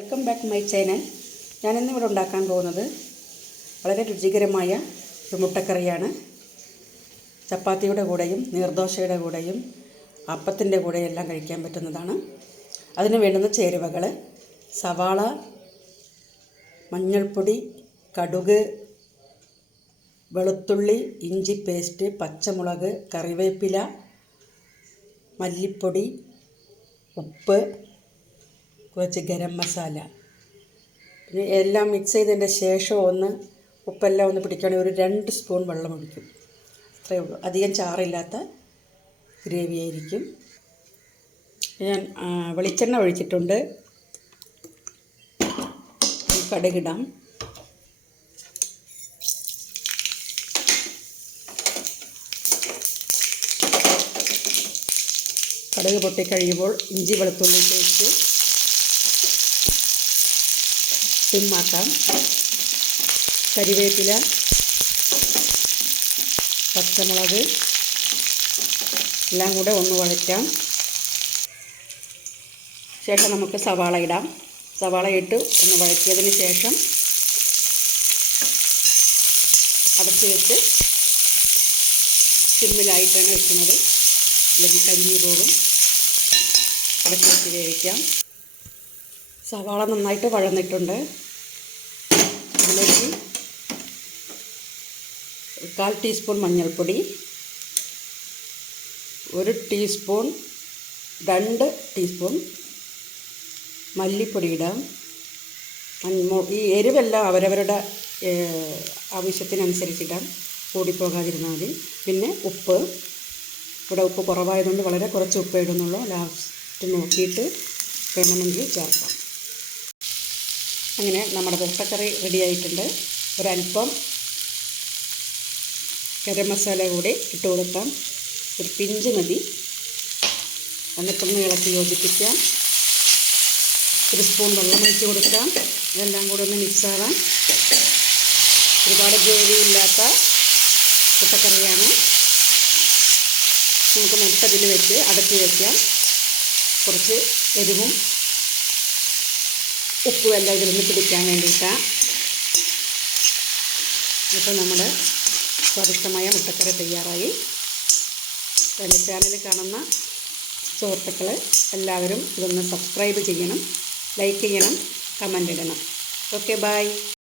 Welcome back my channel. ഞാനിന്നിവിടെ ഉണ്ടാക്കാൻ പോകുന്നത് വളരെ രുചികരമായ ഒരു മുട്ടക്കറിയാണ്. ചപ്പാത്തിയുടെ കൂടെയും നീർദോശയുടെ കൂടെയും അപ്പത്തിൻ്റെ കൂടെയും എല്ലാം കഴിക്കാൻ പറ്റുന്നതാണ്. അതിന് വേണ്ടുന്ന ചേരുവകൾ: സവാള, മഞ്ഞൾപ്പൊടി, കടുക്, വെളുത്തുള്ളി, ഇഞ്ചി പേസ്റ്റ്, പച്ചമുളക്, കറിവേപ്പില, മല്ലിപ്പൊടി, ഉപ്പ്, കുറച്ച് ഗരം മസാല. പിന്നെ എല്ലാം മിക്സ് ചെയ്തതിൻ്റെ ശേഷം ഉപ്പെല്ലാം ഒന്ന് പിടിക്കുകയാണെങ്കിൽ ഒരു 2 സ്പൂൺ വെള്ളം ഒഴിക്കും. അത്രയേ ഉള്ളൂ. അധികം ചാറില്ലാത്ത ഗ്രേവി ആയിരിക്കും. ഞാൻ വെളിച്ചെണ്ണ ഒഴിച്ചിട്ടുണ്ട്. കടുകിടാം. കടുക് പൊട്ടിക്കഴിയുമ്പോൾ ഇഞ്ചി വെളുത്തുള്ളി പേസ്റ്റ് സിമ്മാക്കാം. കരിവേപ്പില, പച്ചമുളക് എല്ലാം കൂടെ ഒന്ന് വഴറ്റാം. ശേഷം നമുക്ക് സവാള ഇടാം. സവാള ഇട്ട് ഒന്ന് വഴറ്റിയതിന് ശേഷം അടച്ച് വെച്ച് സിമ്മിലായിട്ടാണ് വയ്ക്കുന്നത്, അല്ലെങ്കിൽ കരിഞ്ഞു പോകും. അടച്ച് വെച്ച് വേവിക്കാം. സവാള നന്നായിട്ട് വഴന്നിട്ടുണ്ട്. ഇതിലേക്ക് 1/4 ടീസ്പൂൺ മഞ്ഞൾപ്പൊടി, 1 ടീസ്പൂൺ 2 ടീസ്പൂൺ മല്ലിപ്പൊടി ഇടാം. ഈ എരിവെല്ലാം അവരവരുടെ ആവശ്യത്തിനനുസരിച്ചിടാം, കൂടിപ്പോകാതിരുന്നാൽ മതി. പിന്നെ ഉപ്പ്, ഇവിടെ ഉപ്പ് കുറവായതുകൊണ്ട് വളരെ കുറച്ച് ഉപ്പ് ഇടുന്നുള്ളൂ. ലാസ്റ്റ് നോക്കിയിട്ട് വേണമെങ്കിൽ ചേർക്കാം. അങ്ങനെ നമ്മുടെ മുട്ടക്കറി റെഡി ആയിട്ടുണ്ട്. ഒരല്പം ഗരം മസാല കൂടി ഇട്ട് കൊടുക്കാം. ഒരു പിഞ്ച് മതി. എന്നിട്ടൊന്ന് ഇളക്കി യോജിപ്പിക്കാം. 1 സ്പൂൺ വെള്ളം ഒഴിച്ച് കൊടുക്കാം. ഇതെല്ലാം കൂടി ഒന്ന് മിക്സാവാൻ. ഒരുപാട് ഗ്രേവി ഇല്ലാത്ത മുട്ടക്കറിയാണ്. നമുക്ക് മുട്ട ഇതിൽ വെച്ച് അടച്ച് വയ്ക്കാം. കുറച്ച് എരിവും ഉപ്പും എല്ലാം ഇതിൽ നിന്ന് പിടിക്കാൻ വേണ്ടിയിട്ടാണ്. ഇപ്പോൾ നമ്മുടെ സ്വാദിഷ്ടമായ മുട്ടക്കറി തയ്യാറായി. എൻ്റെ ചാനൽ കാണുന്ന സുഹൃത്തുക്കൾ എല്ലാവരും ഇതൊന്ന് സബ്സ്ക്രൈബ് ചെയ്യണം, ലൈക്ക് ചെയ്യണം, കമൻ്റ് ഇടണം. Okay, by.